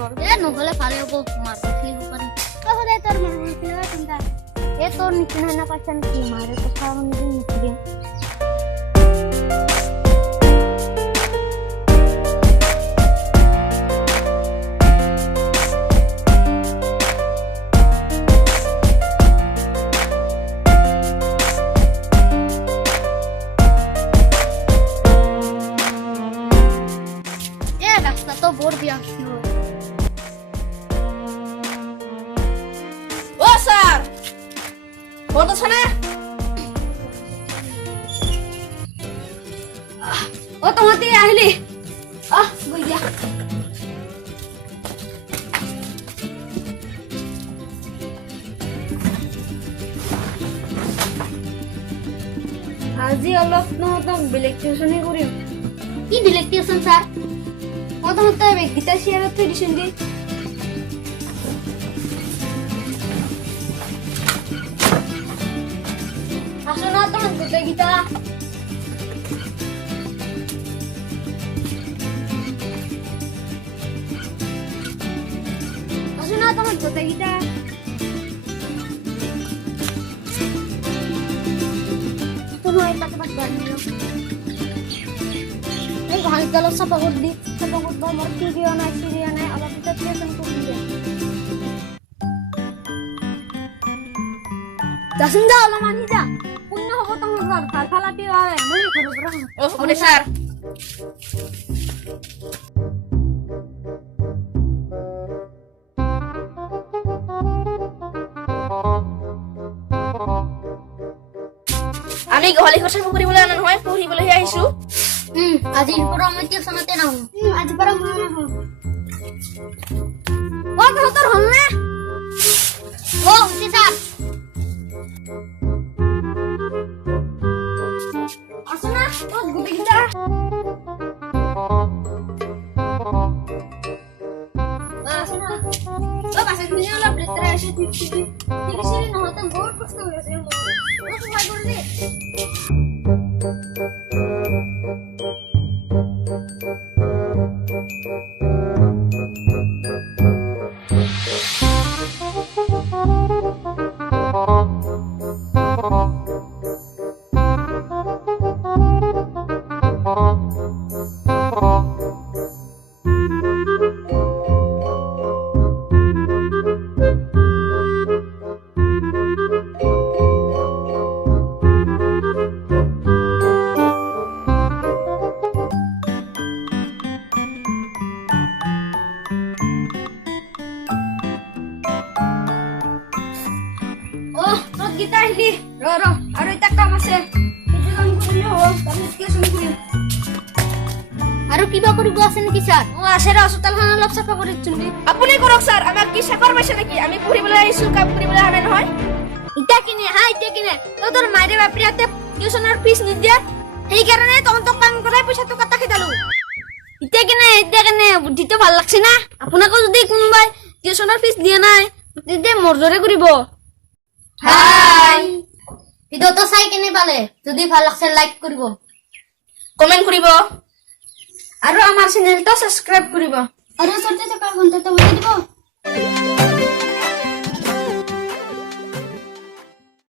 মোৰ নহ'লে ভালে হ'ব মাৰিব পাৰি তহঁতে তোৰ মাৰিব চিন্তা তোৰ নিচিনা না পাইছা নেকি মাৰে কথা শুনিবি নিদিম রাস্তা তো বোর দিয়ে আসছিল ও স্যার বলতো শোনে ও তোমাতে আহিলি বই দিয়া আজি অলপ নহতক বেলেগ টিউচনে কৰিম কি বেলেগ টিউচন স্যার প্রথমত গীতা শেয়ার দিছেন দি আসো না তখন কোতে গীতা আসো না তখন কোতে গীতা কোনো একটা বাট বানিও এই ভাই গেল সব করব মোর সিরিয়া নাই আবার তো টিউশন করব যাসিন্দা ওলা মানি যা পুণ্য হবো তোমার ঘর ফালাপি আরে মই করব ও বলে স্যার আমি গহলি কথা কৰিবলৈ আনা নহয় পঢ়িবলৈ আহিছো আজিৰ পৰা মই টিউশনতে নাহো আজি পৰা মই নাহো ও তোর হল না ও হচ্ছে স্যার আসো না ও গুটি গীতা আসো না ও পাশে নিয়ে আলো প্লেটটা এসে ঠিক না হতো বহুত কষ্ট হয়েছে ও সবাই করে দে গীতা আহিলি ৰ আৰু এটা কাম আছে সেইটো কাম কৰিলে হ'ব তাৰপিছত টিউচন কৰিম আৰু কিবা কৰিব আছে নেকি স্যাৰ ও আছে ৰ চোতালখন অলপ চাফা কৰি চুন্দি আপুনি কৰক স্যাৰ আমাক কি চাকৰ পাইছে নেকি আমি পঢ়িবলৈ আহিছো কাম কৰিবলৈ আহা নহয় ইটা কিনে তোৰ মাইৰে বাপৰিয়াতে টিউচনৰ ফিজ নিদিয়ে সেইকাৰণে তহঁতক কাম কৰাই পইচাটো কাটা খেদালো ইটা কিনে বুদ্ধিটো ভাল লাগছে না আপোনাকো যদি কোনোবাই টিউচনৰ ফিজ দিয়া নাই তেতিয়া মোৰ দৰে কৰিব হাই ভিডিওটো চাই কেনে পালে যদি ভাল লাগছে লাইক কৰিব কমেন্ট কৰিব আৰু আমাৰ চেনেলটো সাবস্ক্ৰাইব কৰিব আৰু সৰতে থকা ঘন্টাটো বজাই